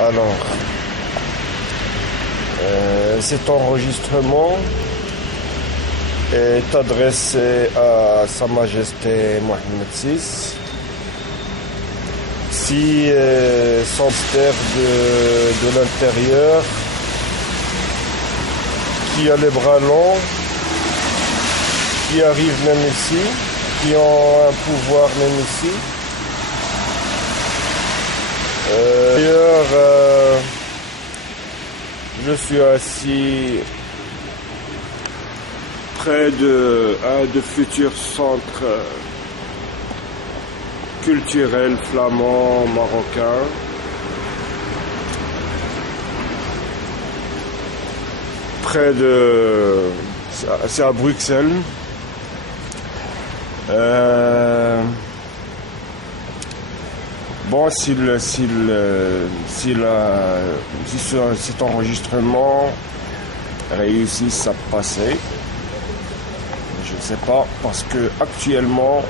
Alors, cet enregistrement est adressé à Sa Majesté Mohamed VI. Si son ministère de l'Intérieur, qui a les bras longs, qui arrivent même ici, qui ont un pouvoir même ici. D'ailleurs, je suis assis près d'un de futurs centres culturels flamands marocains. C'est à Bruxelles. Bon, si cet enregistrement réussisse à passer, je ne sais pas, parce que actuellement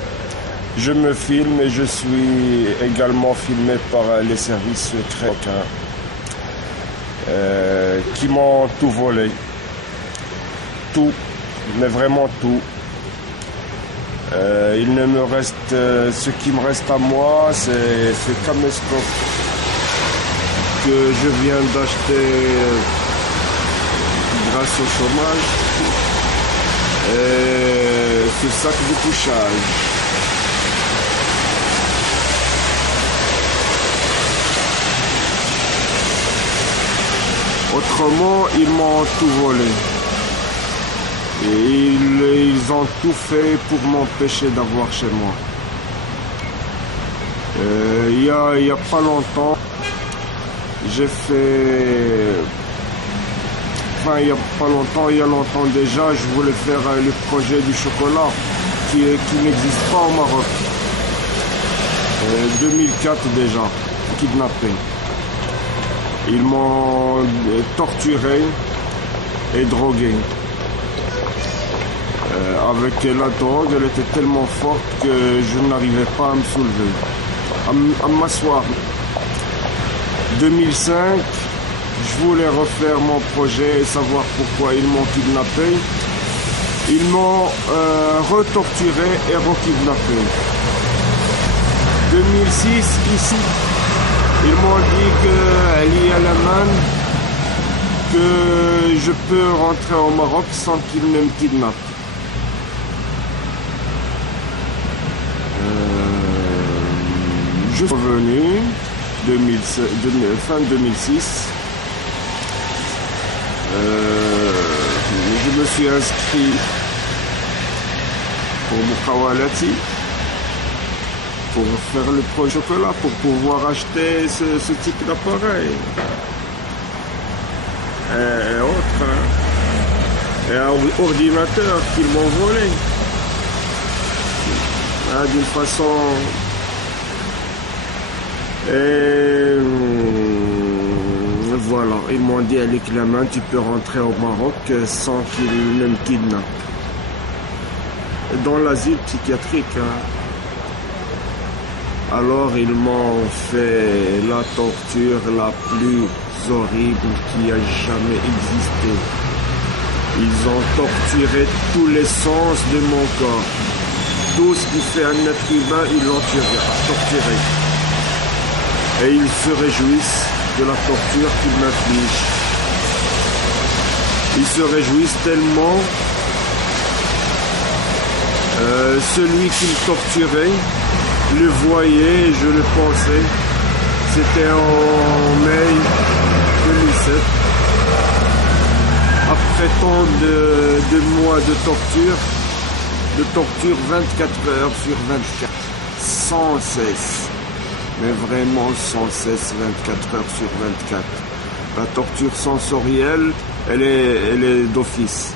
je me filme et je suis également filmé par les services secrets qui m'ont tout volé. Tout, mais vraiment tout. Il ne me reste, ce qui me reste à moi, c'est ce caméscope que je viens d'acheter grâce au chômage et ce sac de couchage. Autrement, ils m'ont tout volé. Et ils ont tout fait pour m'empêcher d'avoir chez moi. Il y a pas longtemps, j'ai fait... Enfin, il y a longtemps déjà, je voulais faire le projet du chocolat qui n'existe pas au Maroc. 2004 déjà, kidnappé. Ils m'ont torturé et drogué. Avec la drogue, elle était tellement forte que je n'arrivais pas à me soulever, à m'asseoir. 2005, je voulais refaire mon projet et savoir pourquoi ils m'ont kidnappé. Ils m'ont retorturé et rekidnappé. 2006, ici, ils m'ont dit qu'Ali Alaman, que je peux rentrer au Maroc sans qu'ils ne me kidnappent. Je suis revenu fin 2006. Je me suis inscrit pour Moukawalati pour faire le projet chocolat, pour pouvoir acheter ce type d'appareil et autres, et un ordinateur qu'ils m'ont volé d'une façon. Et voilà, ils m'ont dit avec la main, tu peux rentrer au Maroc sans qu'ils ne me kidnappent. Dans l'asile psychiatrique. Alors ils m'ont fait la torture la plus horrible qui a jamais existé. Ils ont torturé tous les sens de mon corps. Tout ce qui fait un être humain, ils l'ont torturé. Et ils se réjouissent de la torture qu'ils m'infligent. Ils se réjouissent tellement. Celui qui me torturait, le voyait, je le pensais. C'était en mai 2007. Après tant de mois de torture 24 heures sur 24, sans cesse. Mais vraiment sans cesse, 24 heures sur 24. La torture sensorielle, elle est d'office.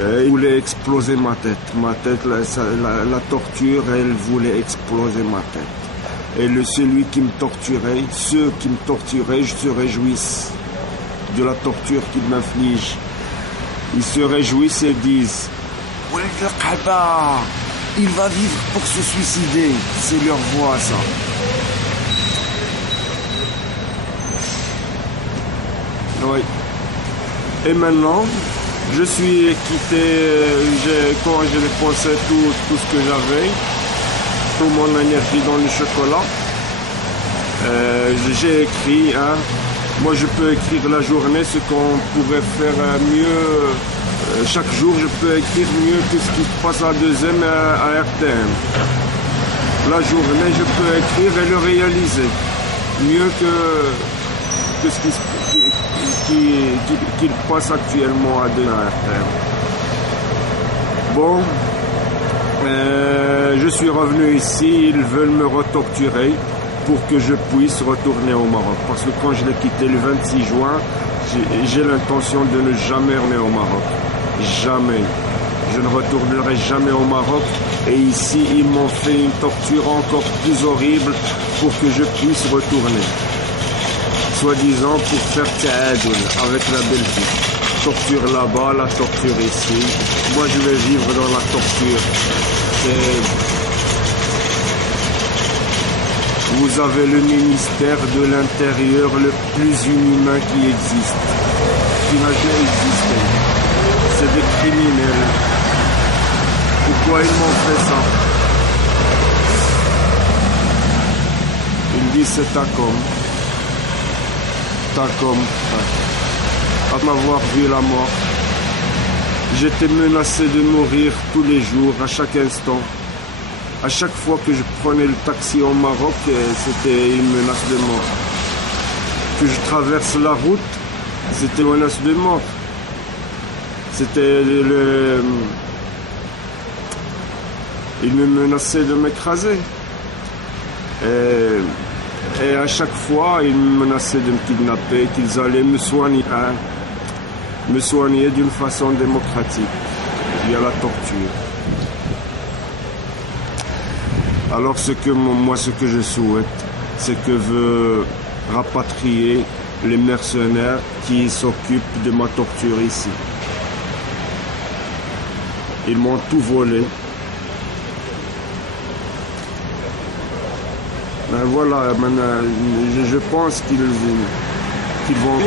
Elle voulait exploser ma tête. La torture, elle voulait exploser ma tête. Et celui qui me torturait, ceux qui me torturaient, se réjouissent de la torture qu'ils m'infligent. Ils se réjouissent et disent: il va vivre pour se suicider. C'est leur voix, ça. Oui. Et maintenant, je suis quitté, quand j'ai dépensé tout ce que j'avais, toute mon énergie dans le chocolat, j'ai écrit, hein, moi je peux écrire la journée ce qu'on pourrait faire mieux, chaque jour je peux écrire mieux que ce qui se passe à 2M à RTM. La journée je peux écrire et le réaliser, mieux que ce qui passe actuellement à 2M à RTM. Bon, je suis revenu ici, ils veulent me retorturer pour que je puisse retourner au Maroc. Parce que quand je l'ai quitté le 26 juin, j'ai l'intention de ne jamais retourner au Maroc. Jamais. Je ne retournerai jamais au Maroc. Et ici, ils m'ont fait une torture encore plus horrible pour que je puisse retourner. Soi-disant pour faire ta'adoul avec la Belgique. Torture là-bas, la torture ici. Moi, je vais vivre dans la torture. Vous avez le ministère de l'Intérieur le plus inhumain qui existe, qui n'a jamais existé. C'est des criminels. Pourquoi ils m'ont fait ça? Ils disent c'est Takom. Takom. À m'avoir vu la mort. J'étais menacé de mourir tous les jours, à chaque instant. À chaque fois que je prenais le taxi au Maroc, c'était une menace de mort. Que je traverse la route, c'était une menace de mort. C'était ils me menaçaient de m'écraser. Et à chaque fois, ils me menaçaient de me kidnapper, qu'ils allaient me soigner. Hein, me soigner d'une façon démocratique, via la torture. Alors ce que je souhaite, c'est que veut rapatrier les mercenaires qui s'occupent de ma torture ici. Ils m'ont tout volé. Ben voilà, maintenant, je pense qu'ils vont...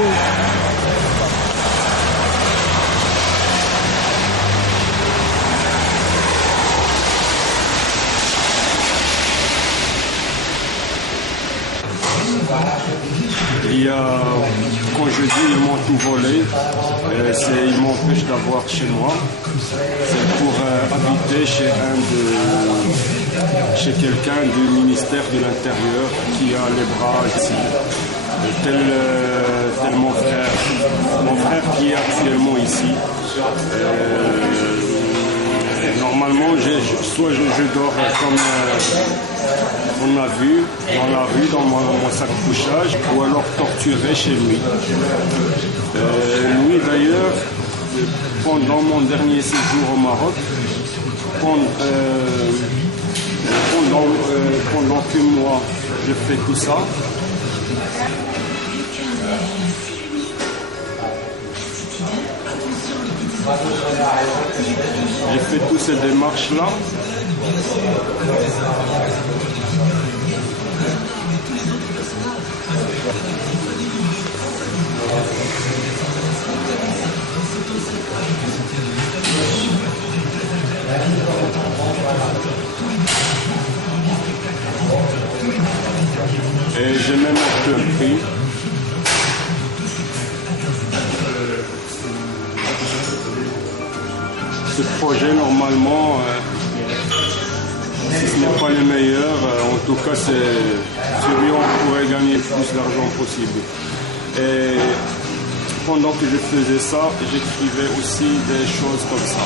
Il y a, quand je dis ils m'ont tout volé, ils m'empêchent d'avoir chez moi. C'est pour habiter chez quelqu'un du ministère de l'Intérieur qui a les bras ici. Tel mon frère qui est actuellement ici. Normalement, soit je dors comme on a vu dans la rue, dans mon sac de couchage, ou alors torturé chez lui. Lui d'ailleurs, pendant mon dernier séjour au Maroc, pendant que moi je fais tout ça, j'ai fait toutes ces démarches-là. Et j'ai même appris ce projet normalement, si ce n'est pas le meilleur, en tout cas c'est celui où on pourrait gagner le plus d'argent possible. Et pendant que je faisais ça, j'écrivais aussi des choses comme ça.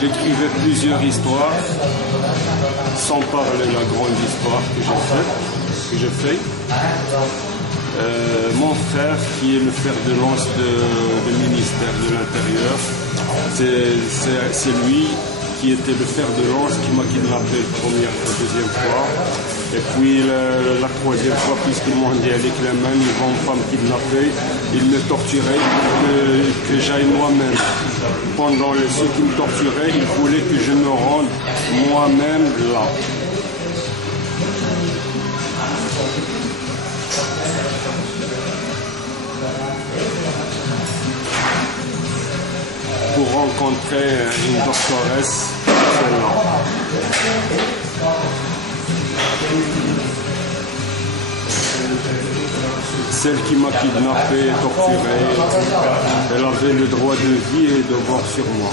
J'écrivais plusieurs histoires, sans parler de la grande histoire que j'ai fait. Mon frère, qui est le fer de lance du ministère de l'Intérieur, C'est lui qui était le fer de lance qui m'a kidnappé la deuxième fois. Et puis la troisième fois, puisqu'ils m'ont dit avec les mains, ils ne vont pas me kidnapper, ils me torturaient pour que j'aille moi-même. Pendant ceux qui me torturaient, ils voulaient que je me rende moi-même là. Pour rencontrer une doctoresse, celle-là. Celle qui m'a kidnappé et torturé, elle avait le droit de vie et de devoir sur moi.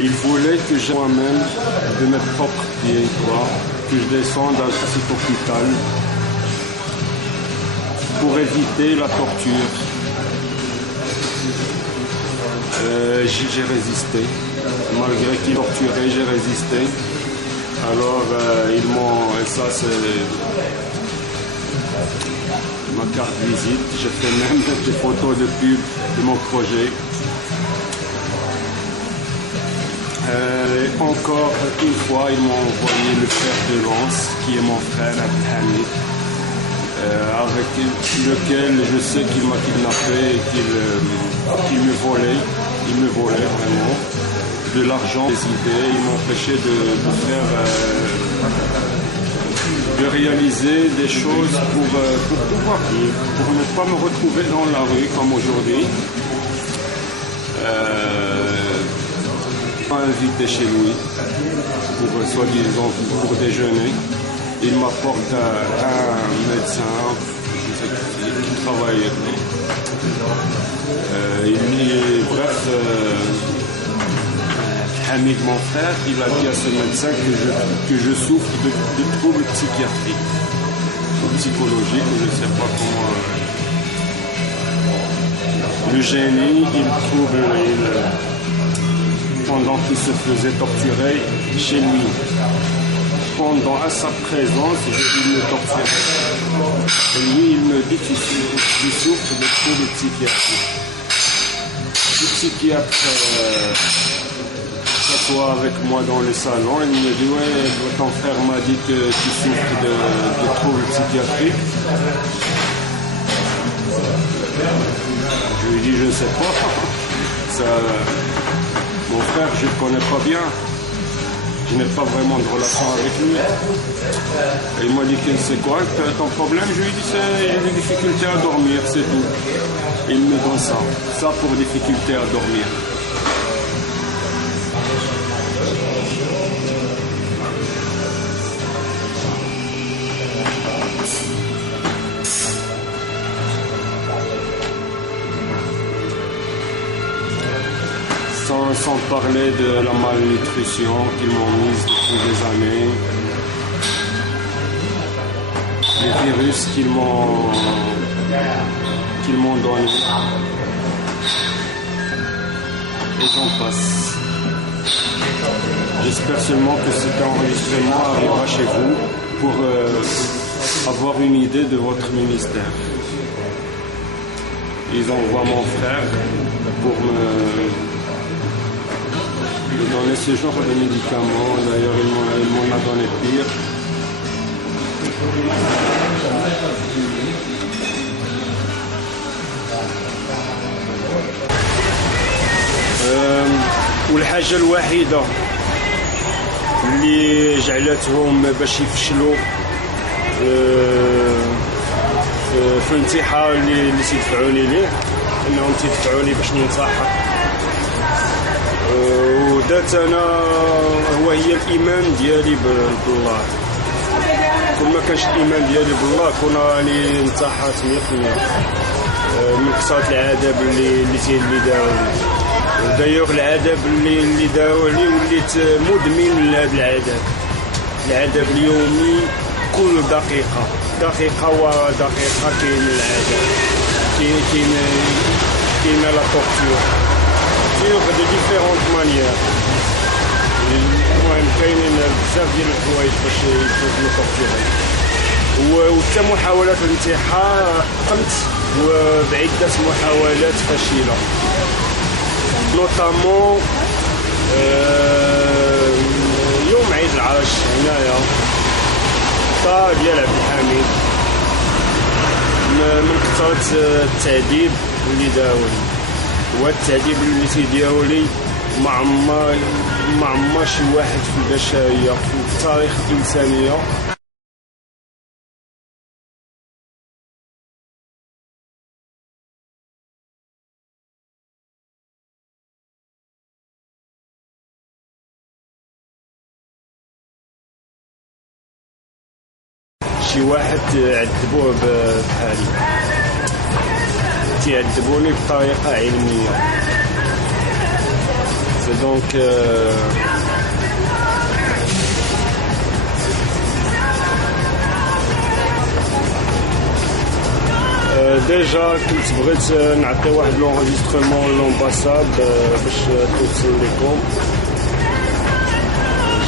Il voulait que j'aille moi-même de mes propres pieds, que je descende à cet hôpital pour éviter la torture. J'ai résisté. Malgré qu'ils torturaient, j'ai résisté. Alors, ils m'ont... Et ça, c'est ma carte visite. J'ai fait même des photos de pub de mon projet. Encore une fois, ils m'ont envoyé le fer de lance, qui est mon frère, Abdelhamid, avec lequel je sais qu'il m'a kidnappé et qu'il me volait. Il me volait vraiment de l'argent, des idées. Il m'empêchait de faire, de réaliser des choses pour pouvoir vivre, pour ne pas me retrouver dans la rue comme aujourd'hui. M'a invité chez lui pour soi-disant pour déjeuner. Il m'apporte un médecin qui travaille avec lui. Bref, Hamid, mon frère, il a dit à ce médecin que je souffre de troubles psychiatriques ou psychologiques, je ne sais pas comment. Le génie, pendant qu'il se faisait torturer chez lui. Pendant à sa présence, il me torturait. Et lui, il me dit qu'il souffre de troubles psychiatriques. Le psychiatre s'assoit avec moi dans le salon, il me dit « Ouais, ton frère m'a dit que tu souffres de troubles psychiatriques. » Je lui dis « Je ne sais pas. Mon frère, je ne le connais pas bien. Je n'ai pas vraiment de relation avec lui. » Et il m'a dit « C'est quoi ton problème ?» Je lui ai dit « J'ai des difficultés à dormir, c'est tout. » Il me donne ça. Ça pour difficulté à dormir. Sans parler de la malnutrition qu'ils m'ont mise depuis des années, les virus qu'ils m'ont donné, et j'en passe. J'espère seulement que cet enregistrement arrivera chez vous pour avoir une idée de votre ministère. Ils envoient mon frère pour me donner ce genre de médicaments. D'ailleurs, il m'en a donné pire. والحاجة الوحيدة اللي جعلتهم باش يفشلوا في الانتحار اللي تدفعوني ليه انهم تدفعوني باش ننتحر. ودات انا هي الايمان ديالي بالله. كل ما كانش الايمان ديالي بالله كنا راني انتحرت 100% من كثرة العذاب اللي داووني. ودايوغ العذاب اللي داووني وليت مدمن لهذا العذاب اليومي. كل دقيقة ورا دقيقة كاين العذاب، كاين لا torture de différentes manières. المهم كاينين بزاف ديال الحوايج باش يكونوا torturer. وحتى محاولات الانتحار قمت وبعدة محاولات فاشلة. نوتامون يوم عيد العرش هنايا طا ديال عبد الحميد من كثرة التعذيب اللي داولي. وهاد التعذيب اللي تيديرولي ما عمر شي واحد في البشرية في التاريخ الإنسانية شي واحد عذبوه بحالي، تيعذبوني بطريقة علمية. سي دونك ديجا كنت بغيت نعطي واحد لونغيسترومون لومباساد باش توصل لكم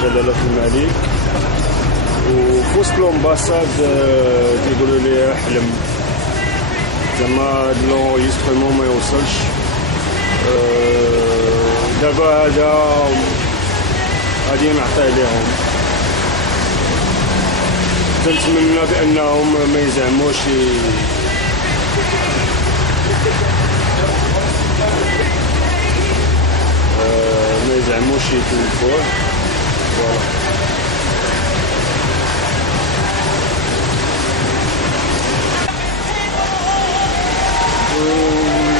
جلالة الملك. وفي وسط لومباساد كيقولوا لي حلم زعما هاد لونغيسترومون ما يوصلش. دابا هذا غادي نعطيه ليهم، كنتمنى بانهم ما يزعموش يتلفوه.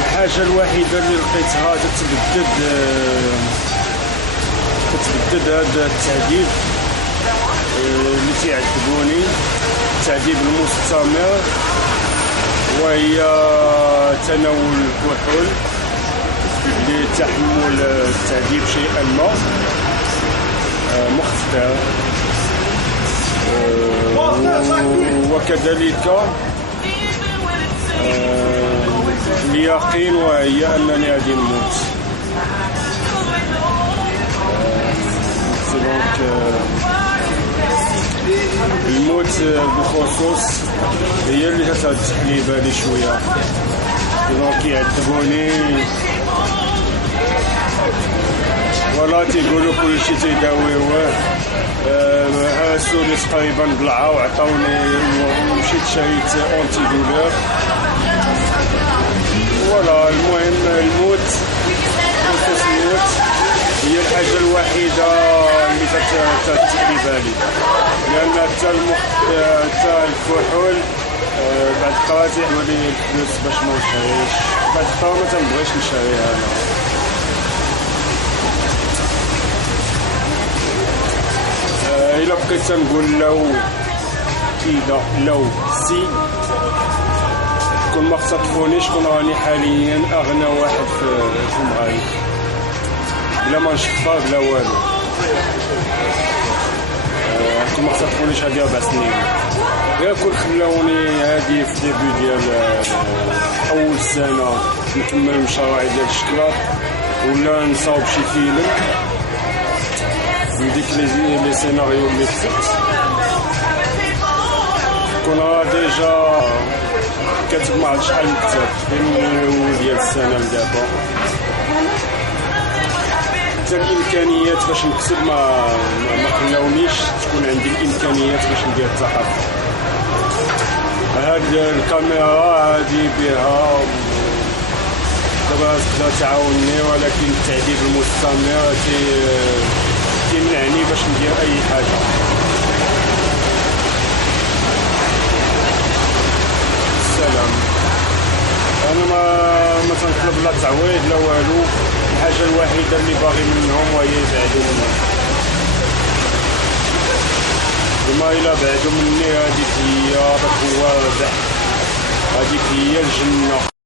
الحاجة الوحيدة اللي لقيتها تتبدد هذا التعذيب اللي تيعذبوني، التعذيب المستمر، وهي تناول الكحول لتحمل التعذيب شيئا ما مخدر، وكذلك اليقين وهي أنني غادي نموت. دونك الموت بخصوص هي اللي تفتح لي بالي شوية. دونك يعذبوني ولا تيقولوا كلشي تيداويوه. هاسوني تقريبا ضلعة وعطاوني، مشيت شريت اونتي دولور. فوالا المهم الموت، بخصوص الموت هي الحاجة الوحيدة اللي تفتح لي بالي، لأن حتى الكحول بعد قرات يحولي الفلوس باش ما نشريش، بعد قرا ما تنبغيش نشريها أنا. إلا بقيت تنقول لو سي كون ما اختطفونيش كون راني حاليا أغنى واحد في المغرب بلا ما نشفى بلا والو. كون ما اختطفونيش هادي 4 سنين غير كون خلاوني هادي في ديبي ديال أول سنة نكمل المشروع ديال الشكلاط ولا نصاوب شي فيلم من ديك لي سيناريو اللي كتبت، كون ديجا كاتب ما عرفت شحال نكتب بين ديال السنه لدابا. حتى الامكانيات باش نكتب ما خلاونيش تكون عندي الامكانيات باش ندير الصحافه. هاد الكاميرا هادي بها دابا تقدر تعاونني، ولكن التعذيب المستمر تيمنعني باش ندير اي حاجه. السلام. انا ما تنطلب لا تعويض لا والو، الحاجه الوحيده اللي باغي منهم وهي يبعدوا مني. وما الا بعدوا مني هذيك هي الربح، هذيك هي الجنه.